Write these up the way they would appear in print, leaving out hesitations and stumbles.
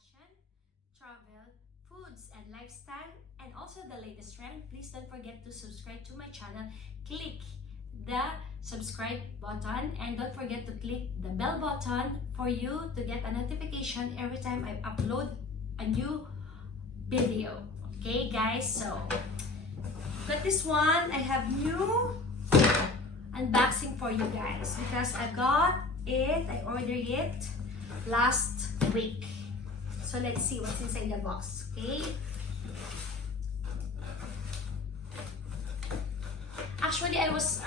fashion, travel, foods and lifestyle, and also the latest trend, please don't forget to subscribe to my channel. Click the subscribe button and don't forget to click the bell button for you to get a notification every time I upload a new video. Okay guys, so got this one. I have new unboxing for you guys because I ordered it last week. So let's see what's inside the box. Okay, actually I was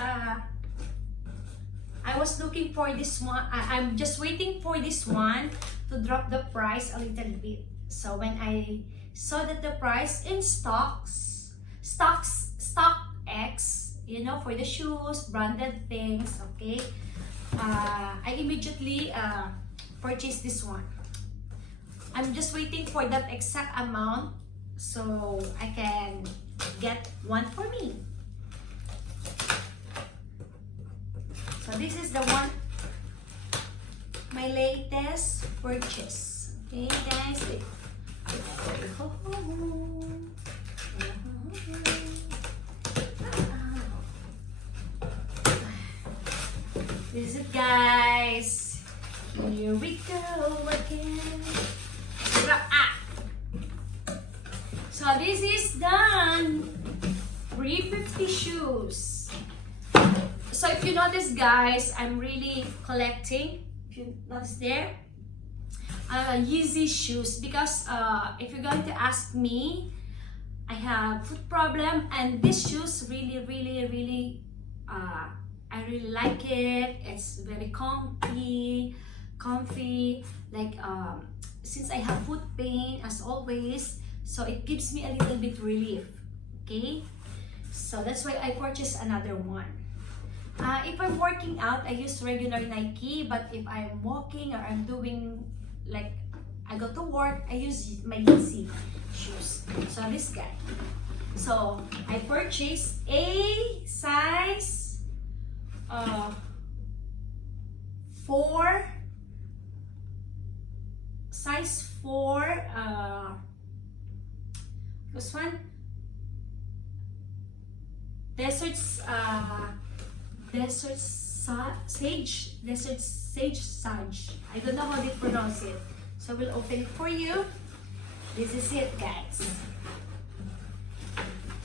looking for this one. I'm just waiting for this one to drop the price a little bit. So when I saw that the price in StockX, you know, for the shoes, branded things, okay, I immediately purchased this one. I'm just waiting for that exact amount so I can get one for me. So this is the one, my latest purchase. Okay guys, this is it guys. Here we go again. So this is done. 350 shoes. So if you notice guys, I'm really collecting, if you notice there, Yeezy shoes because if you're going to ask me, I have foot problem and these shoes really I really like it. It's very comfy, like since I have foot pain as always, so it gives me a little bit relief. Okay, so that's why I purchased another one. If I'm working out, I use regular Nike, but if I'm walking or I'm doing, like I go to work, I use my Yeezy shoes. So this guy. So I purchased a size 4. Size 4. This one. Desert sage. I don't know how they pronounce it. So we'll open it for you. This is it, guys.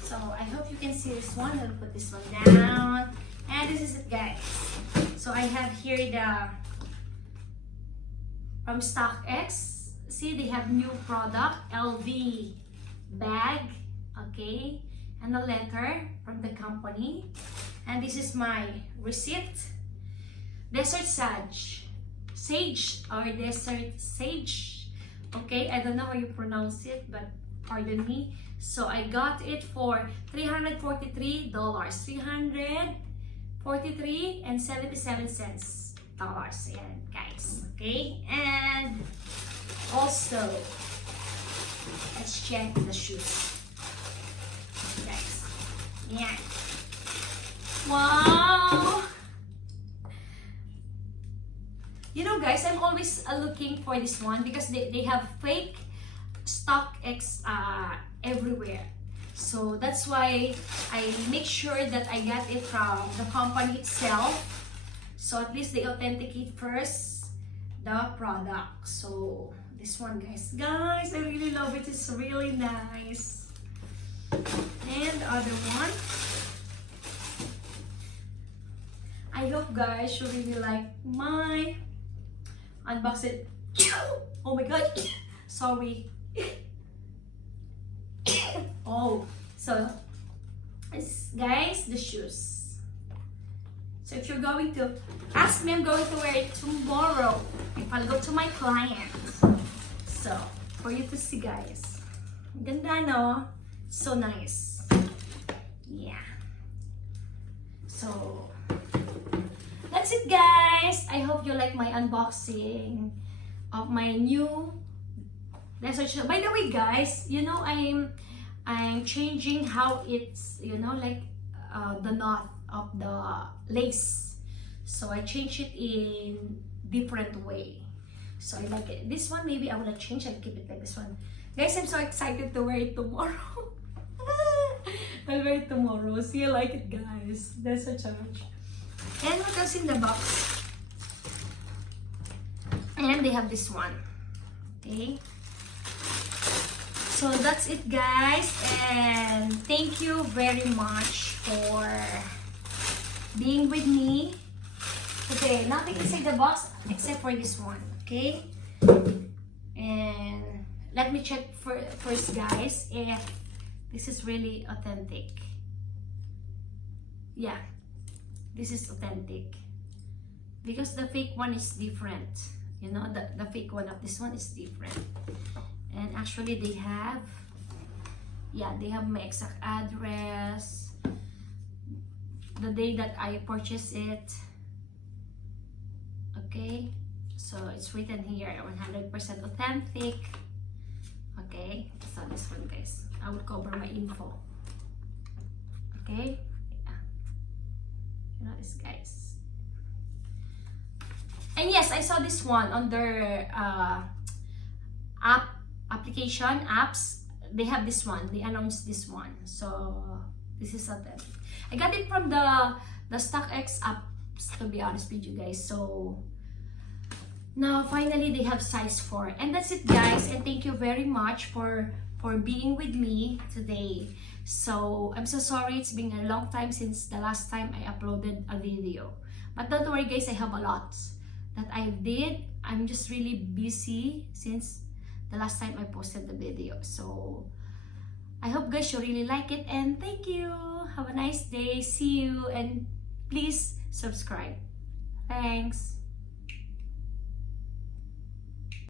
So I hope you can see this one. I'll put this one down. And this is it, guys. So I have here the from StockX. See, they have new product, LV bag. Okay. And a letter from the company. And this is my receipt. Desert sage or desert sage. Okay, I don't know how you pronounce it, but pardon me. So I got it for $343. $343.77 dollars. Ayan, guys. Okay, and also let's check the shoes. Guys, yeah. Wow! You know guys, I'm always looking for this one because they have fake StockX everywhere. So that's why I make sure that I get it from the company itself. So at least they authenticate first the product. So this one guys, I really love it. It's really nice. And the other one, I hope guys you really like my unboxing. Oh my god, sorry. Oh, so guys, the shoes. So if you're going to ask me, I'm going to wear it tomorrow if I'll go to my client. So for you to see guys, ganda no? So nice. Yeah. So that's it guys. I hope you like my unboxing of my new desert shoe. By the way guys, you know I'm changing how it's, you know, like the knot of the lace. So I changed it in different way. So I like it. This one, maybe I will not change. I'll keep it like this one. Guys, I'm so excited to wear it tomorrow. I'll wear it tomorrow. See, I like it, guys. That's a challenge. And what else in the box? And they have this one. Okay. So that's it, guys. And thank you very much for being with me. Okay, nothing inside the box except for this one. Okay. And let me check first, guys, if this is really authentic. Yeah, this is authentic. Because the fake one is different. You know, the fake one of this one is different. And actually they have, yeah, they have my exact address, the day that I purchased it. Okay, so it's written here, 100% authentic. Okay, so this one, guys, I will cover my info. Okay, yeah, you know this, guys. And yes, I saw this one on their application apps. They have this one. They announced this one. So this is authentic. I got it from the StockX apps, to be honest with you guys. So now finally they have size 4. And that's it, guys. And thank you very much for being with me today. So I'm so sorry, it's been a long time since the last time I uploaded a video. But don't worry, guys, I have a lot that I did. I'm just really busy since the last time I posted the video. So I hope, guys, you really like it, and thank you. Have a nice day. See you, and please subscribe. Thanks.